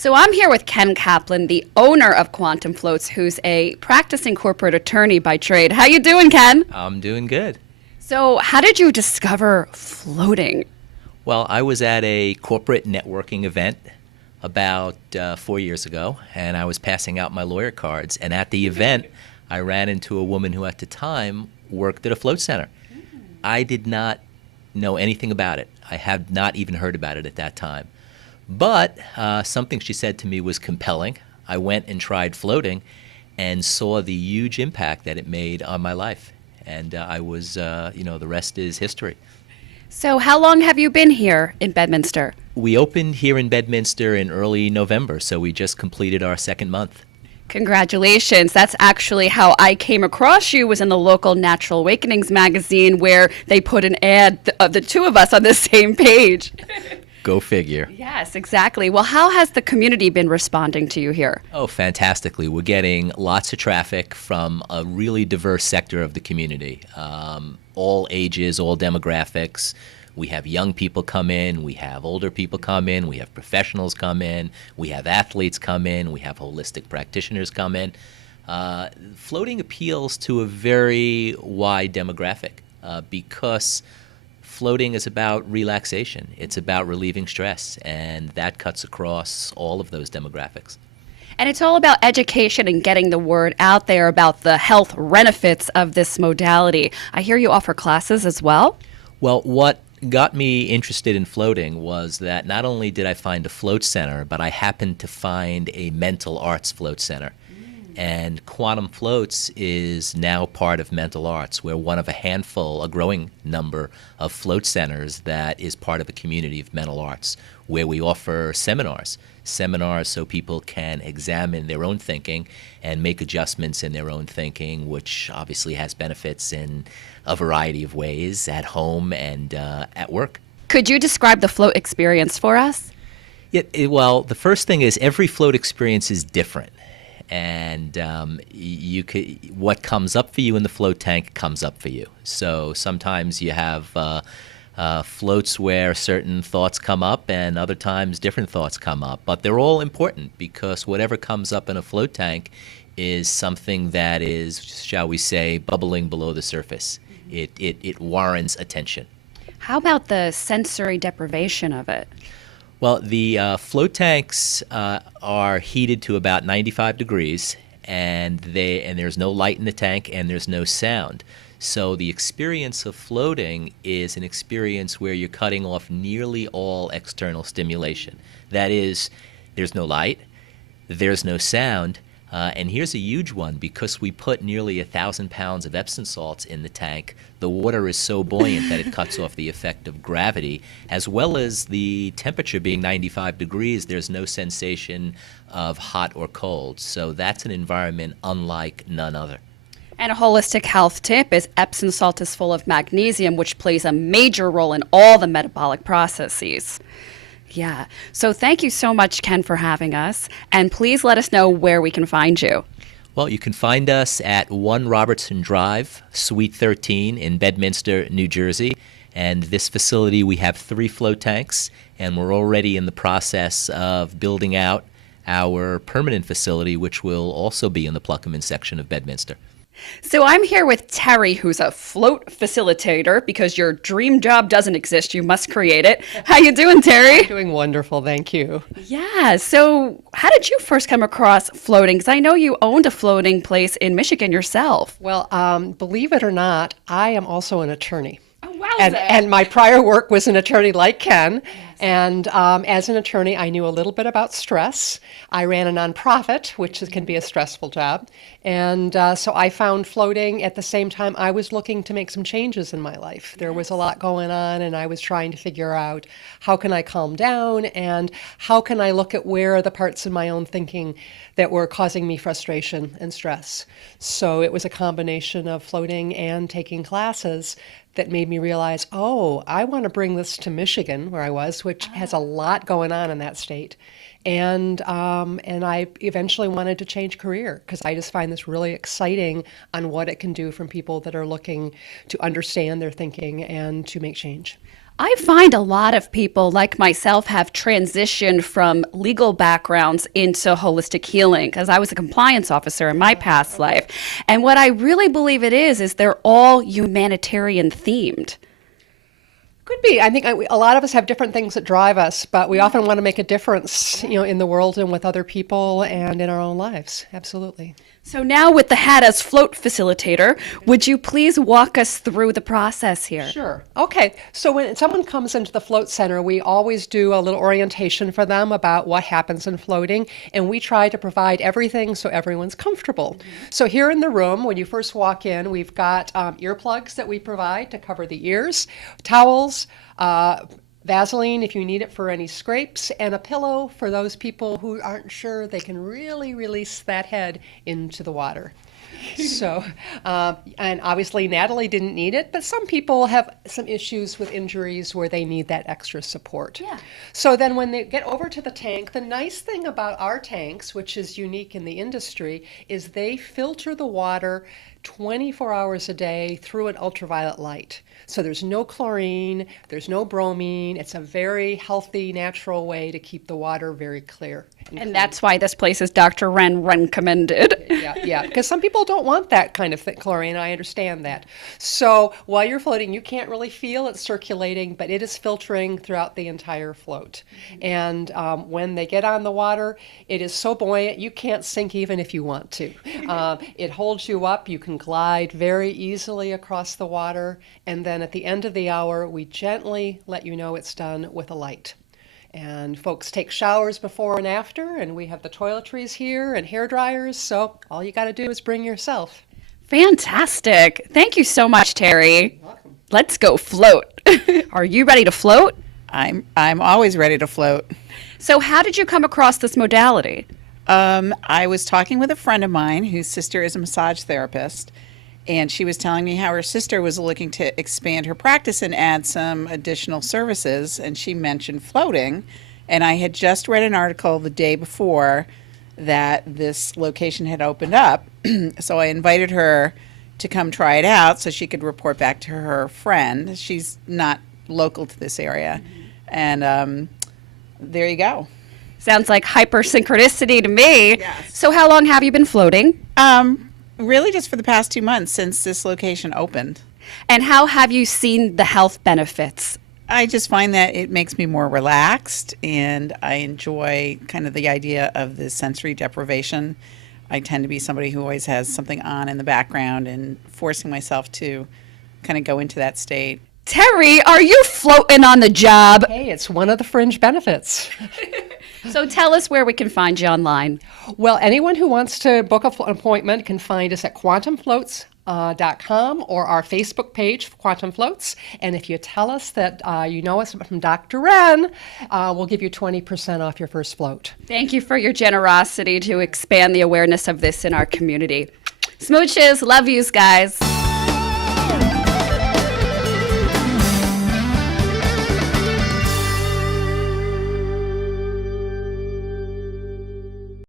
So I'm here with Ken Kaplan, the owner of Quantum Floats, who's a practicing corporate attorney by trade. How you doing, Ken? I'm doing good. So how did you discover floating? Well, I was at a corporate networking event about 4 years ago, and I was passing out my lawyer cards. And at the event, I ran into a woman who at the time worked at a float center. I did not know anything about it. I had not even heard about it at that time. But something she said to me was compelling. I went and tried floating and saw the huge impact that it made on my life. And I was, the rest is history. So how long have you been here in Bedminster? We opened here in Bedminster in early November, so we just completed our second month. Congratulations. That's actually how I came across you, was in the local Natural Awakenings magazine, where they put an ad of the two of us on the same page. Go figure. Yes, exactly. Well, how has the community been responding to you here? Oh, fantastically. We're getting lots of traffic from a really diverse sector of the community. All ages, all demographics. We have young people come in, we have older people come in, we have professionals come in, we have athletes come in, we have holistic practitioners come in. Floating appeals to a very wide demographic because floating is about relaxation. It's about relieving stress, and that cuts across all of those demographics. And it's all about education and getting the word out there about the health benefits of this modality. I hear you offer classes as well? Well, what got me interested in floating was that not only did I find a float center, but I happened to find a mental arts float center. And Quantum Floats is now part of mental arts. We're one of a handful, a growing number of float centers that is part of a community of mental arts where we offer seminars so people can examine their own thinking and make adjustments in their own thinking, which obviously has benefits in a variety of ways at home and at work. Could you describe the float experience for us? Well, the first thing is every float experience is different. And what comes up for you in the float tank comes up for you. So sometimes you have floats where certain thoughts come up, and other times different thoughts come up. But they're all important because whatever comes up in a float tank is something that is, shall we say, bubbling below the surface. It warrants attention. How about the sensory deprivation of it? Well, the float tanks are heated to about 95 degrees, and there's no light in the tank, and there's no sound. So the experience of floating is an experience where you're cutting off nearly all external stimulation. That is, there's no light, there's no sound, and here's a huge one. Because we put nearly 1,000 pounds of Epsom salts in the tank, the water is so buoyant that it cuts off the effect of gravity, as well as the temperature being 95 degrees, there's no sensation of hot or cold. So that's an environment unlike none other. And a holistic health tip is Epsom salt is full of magnesium, which plays a major role in all the metabolic processes. Yeah. So thank you so much, Ken, for having us. And please let us know where we can find you. Well, you can find us at 1 Robertson Drive, Suite 13 in Bedminster, New Jersey. And this facility, we have 3 float tanks, and we're already in the process of building out our permanent facility, which will also be in the Pluckerman section of Bedminster. So I'm here with Terry, who's a float facilitator, because your dream job doesn't exist. You must create it. How you doing, Terry? I'm doing wonderful, thank you. Yeah. So how did you first come across floating? Because I know you owned a floating place in Michigan yourself. Well, believe it or not, I am also an attorney. Oh, wow. And my prior work was an attorney like Ken. Yes. And as an attorney, I knew a little bit about stress. I ran a nonprofit, which can be a stressful job. And so I found floating at the same time I was looking to make some changes in my life. There was a lot going on, and I was trying to figure out how can I calm down and how can I look at where are the parts of my own thinking that were causing me frustration and stress. So it was a combination of floating and taking classes that made me realize, oh, I want to bring this to Michigan, where I was, which has a lot going on in that state. And I eventually wanted to change career because I just find this really exciting on what it can do from people that are looking to understand their thinking and to make change. I find a lot of people like myself have transitioned from legal backgrounds into holistic healing because I was a compliance officer in my past life. And what I really believe it is they're all humanitarian themed. Could be. I think a lot of us have different things that drive us, but we often want to make a difference, in the world and with other people and in our own lives. Absolutely. So now with the hat as float facilitator, would you please walk us through the process here? Sure. Okay. So when someone comes into the float center, we always do a little orientation for them about what happens in floating, and we try to provide everything so everyone's comfortable. So here in the room, when you first walk in, we've got earplugs that we provide to cover the ears, towels, Vaseline if you need it for any scrapes, and a pillow for those people who aren't sure they can really release that head into the water. So, and obviously Natalie didn't need it, but some people have some issues with injuries where they need that extra support. Yeah. So then when they get over to the tank, the nice thing about our tanks, which is unique in the industry, is they filter the water 24 hours a day through an ultraviolet light. So there's no chlorine, there's no bromine. It's a very healthy, natural way to keep the water very clear. And that's why this place is Dr. Ren recommended. Yeah, because some people don't want that kind of chlorine. I understand that. So while you're floating, you can't really feel it circulating, but it is filtering throughout the entire float. And when they get on the water, it is so buoyant, you can't sink even if you want to. It holds you up. You can glide very easily across the water. And then at the end of the hour, we gently let you know it's done with a light. And folks take showers before and after, and we have the toiletries here and hair dryers, so all you got to do is bring yourself. Fantastic. Thank you so much, Terry. You're welcome. Let's go float. Are you ready to float? I'm always ready to float. So how did you come across this modality? I was talking with a friend of mine whose sister is a massage therapist, and she was telling me how her sister was looking to expand her practice and add some additional services, and she mentioned floating. And I had just read an article the day before that this location had opened up, so I invited her to come try it out so she could report back to her friend. She's not local to this area. And there you go. Sounds like hyper-synchronicity to me. Yes. So how long have you been floating? Really just for the past 2 months since this location opened. And how have you seen the health benefits? I just find that it makes me more relaxed, and I enjoy kind of the idea of the sensory deprivation. I tend to be somebody who always has something on in the background, and forcing myself to kind of go into that state. Terry, are you floating on the job? Hey, it's one of the fringe benefits. So tell us where we can find you online. Well, anyone who wants to book an appointment can find us at quantumfloats.com or our Facebook page, Quantum Floats. And if you tell us that you know us from Dr. Ren, we'll give you 20% off your first float. Thank you for your generosity to expand the awareness of this in our community. Smooches, love yous, guys.